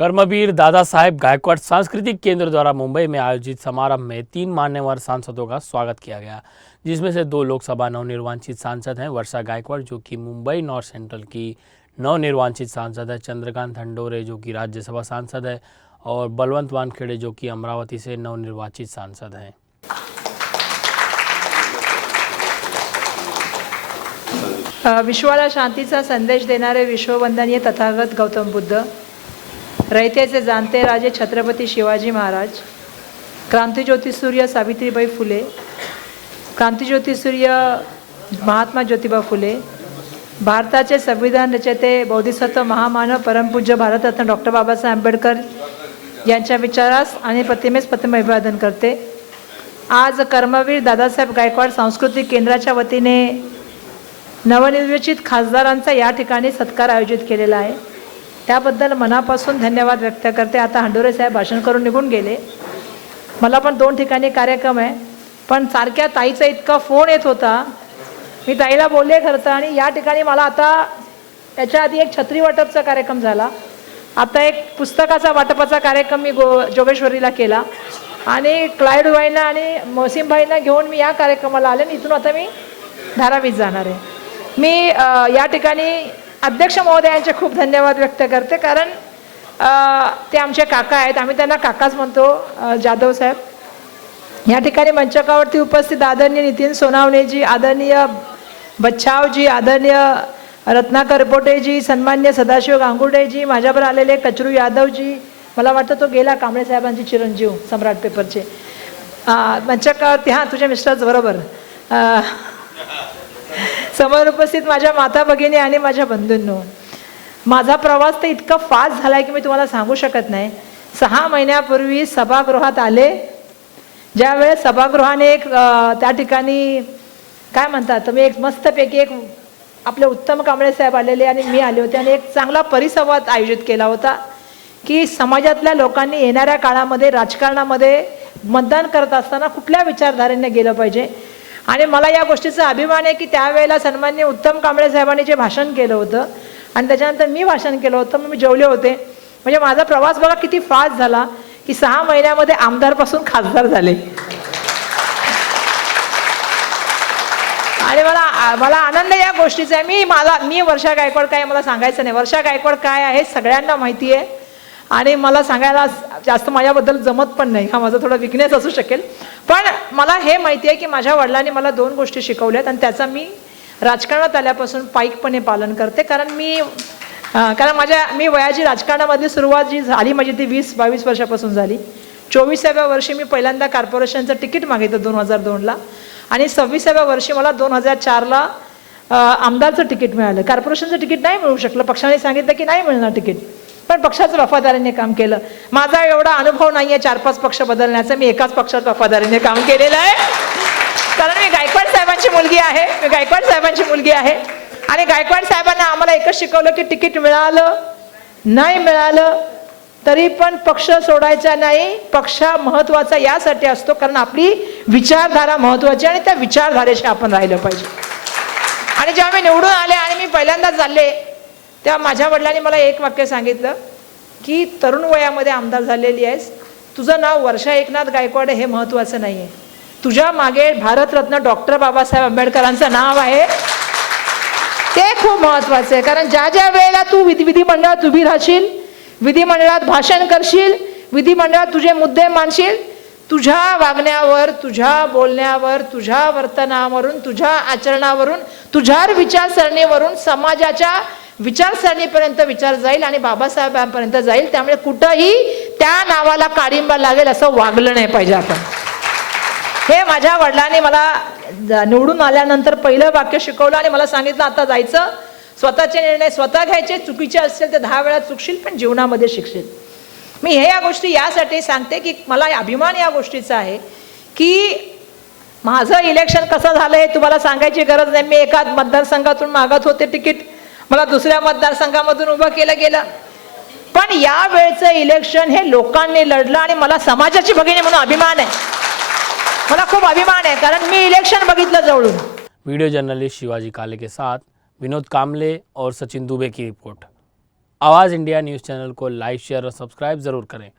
कर्मवीर दादा साहेब गायकवाड़ सांस्कृतिक केंद्र द्वारा मुंबई में आयोजित समारोह में 3 मान्यवर सांसदों का स्वागत किया गया, जिसमें से 2 लोकसभा नवनिर्वाचित सांसद हैं वर्षा गायकवाड़ जो कि मुंबई नॉर्थ सेंट्रल की नवनिर्वाचित सांसद है, चंद्रकांत हंडोरे जो कि राज्यसभा सांसद है और बलवंत वानखेड़े जो कि अमरावती से नवनिर्वाचित सांसद हैं। विश्वाला शांतीचा संदेश देणारे विश्ववंदनीय तथागत गौतम बुद्ध, रयतेचे जाणते राजे छत्रपती शिवाजी महाराज, क्रांतिज्योतिसूर्य सावित्रीबाई फुले, क्रांतिज्योतिसूर्य महात्मा ज्योतिबा फुले, भारताचे संविधान रचयिते बोधिसत्व महामानव परमपूज्य भारतरत्न डॉक्टर बाबासाहेब आंबेडकर यांच्या विचारास आणि प्रतिमेस प्रतिमा अभिवादन करते। आज कर्मवीर दादासाहेब गायकवाड सांस्कृतिक केंद्राच्या वतीने नवनिर्वाचित खासदारांचा या ठिकाणी सत्कार आयोजित केलेला आहे, त्याबद्दल मनापासून धन्यवाद व्यक्त करते। आता हंडोरे साहेब भाषण करून निघून गेले। मला पण 2 ठिकाणी कार्यक्रम आहे, पण सारख्या ताईचा इतका फोन येत होता, मी ताईला बोलले खरं आणि या ठिकाणी मला आता त्याच्या आधी एक छत्री वाटपचा कार्यक्रम झाला, आता एक पुस्तकाचा वाटपाचा कार्यक्रम मी जोगेश्वरीला केला आणि क्लाइड भाईंना आणि मोसिम भाईंना घेऊन मी या कार्यक्रमाला आले आणि इथून आता मी धारावीत जाणार आहे। मी या ठिकाणी अध्यक्ष महोदयांचे खूप धन्यवाद व्यक्त करते, कारण ते आमचे काका आहेत, आम्ही त्यांना काकाच म्हणतो, जाधव साहेब। या ठिकाणी मंचकावरती उपस्थित आदरणीय नितीन सोनावणेजी, आदरणीय बच्छावजी, आदरणीय रत्नाकर पोटेजी, सन्मान्य सदाशिव गांगुर्डेजी, माझ्यावर आलेले कचरू यादवजी, मला वाटतं तो गेला कांबळे साहेबांची चिरंजीव सम्राट पेपरचे, मंचकावरती हां तुझ्या मिस्टरच बरोबर, समोर उपस्थित माझ्या माता भगिनी आणि माझ्या बंधूंनो, माझा प्रवास तर इतका फास्ट झाला आहे की मी तुम्हाला सांगू शकत नाही। 6 महिन्यापूर्वी सभागृहात आले, ज्यावेळेस सभागृहाने एक त्या ठिकाणी काय म्हणतात तुम्ही एक मस्तपैकी एक आपले उत्तम कांबळे साहेब आलेले आणि मी आले होते आणि एक चांगला परिसंवाद आयोजित केला होता की समाजातल्या लोकांनी येणाऱ्या काळामध्ये राजकारणामध्ये मतदान करत असताना कुठल्या विचारधारेने गेलं पाहिजे। आणि मला या गोष्टीचा अभिमान आहे की त्यावेळेला सन्माननीय उत्तम कांबळे साहेबांनी जे भाषण केलं होतं आणि त्याच्यानंतर मी भाषण केलं होतं, मी जेवले होते, म्हणजे माझा प्रवास बघा किती फास्ट झाला की 6 महिन्यामध्ये आमदारपासून खासदार झाले। आणि मला आनंद या गोष्टीचा आहे। मी वर्षा गायकवाड काय मला सांगायचं नाही, वर्षा गायकवाड काय आहे सगळ्यांना माहिती आहे आणि मला सांगायला जास्त माझ्याबद्दल जमत पण नाही, हा माझा थोडा विकनेस असू शकेल, पण मला हे माहिती आहे की माझ्या वडिलांनी मला 2 गोष्टी शिकवल्यात आणि त्याचा मी राजकारणात आल्यापासून पाईकपणे पालन करते। कारण मी वयाची राजकारणामधली सुरुवात जी झाली माझी ती 20-22 वर्षापासून झाली। 24व्या वर्षी मी पहिल्यांदा कॉर्पोरेशनचं तिकीट मागितलं 2002ला आणि 26व्या वर्षी मला 2004ला आमदारचं तिकीट मिळालं। कॉर्पोरेशनचं तिकीट नाही मिळू शकलं, पक्षाने सांगितलं की नाही मिळणार तिकीट, पण पक्षाचं वफादारीने काम केलं। माझा एवढा अनुभव नाही आहे 4-5 पक्ष बदलण्याचा, मी एकाच पक्षात वफादारीने काम केलेलं आहे, कारण मी गायकवाड साहेबांची मुलगी आहे आणि गायकवाड साहेबांना आम्हाला एकच शिकवलं की तिकीट मिळालं नाही मिळालं तरी पण पक्ष सोडायचा नाही, पक्ष महत्त्वाचा यासाठी असतो कारण आपली विचारधारा महत्त्वाची आणि त्या विचारधारेशी आपण राहिलं पाहिजे। आणि जेव्हा मी निवडून आले आणि मी पहिल्यांदाच झाले तेव्हा माझ्या वडिलांनी मला एक वाक्य सांगितलं की तरुण वयामध्ये आमदार झालेली आहेस, तुझं नाव वर्षा एकनाथ गायकवाड हे महत्त्वाचं नाही आहे, तुझ्या मागे भारतरत्न डॉक्टर बाबासाहेब आंबेडकरांचं नाव आहे, ते खूप महत्त्वाचं आहे। कारण ज्या ज्या वेळेला तू विधिमंडळात उभी राहशील, विधिमंडळात भाषण करशील, विधिमंडळात तुझे मुद्दे मांडशील, तुझ्या वागण्यावर, तुझ्या बोलण्यावर, तुझ्या वर्तनावरून, तुझ्या आचरणावरून, तुझ्या विचारसरणीवरून समाजाच्या विचारसरणीपर्यंत विचार जाईल आणि बाबासाहेबांपर्यंत जाईल, त्यामुळे कुठंही त्या नावाला काळिंबा लागेल असं वागलं नाही पाहिजे आपण। हे माझ्या वडिलांनी मला निवडून आल्यानंतर पहिलं वाक्य शिकवलं आणि मला सांगितलं आता जायचं, स्वतःचे निर्णय स्वतः घ्यायचे, चुकीचे असतील तर 10 वेळा चुकशील पण जीवनामध्ये शिकशील। मी हे या गोष्टी यासाठी सांगते की मला अभिमान या गोष्टीचा आहे की माझं इलेक्शन कसं झालं हे तुम्हाला सांगायची गरज नाही। मी एका मतदारसंघातून मागत होते तिकीट, मला दुसऱ्या मतदारसंघामधून उभं केलं गेलं, पण या वेळचं इलेक्शन हे लोकांनी लढलं आणि मला समाजाची भगिनी म्हणून अभिमान आहे, मला खूप अभिमान आहे कारण मी इलेक्शन बघितलं जवळून। वीडियो जर्नलिस्ट शिवाजी काले के साथ विनोद कामले और सचिन दुबे की रिपोर्ट। आवाज़ इंडिया न्यूज़ चैनल को लाइक शेयर और सब्सक्राइब ज़रूर करें।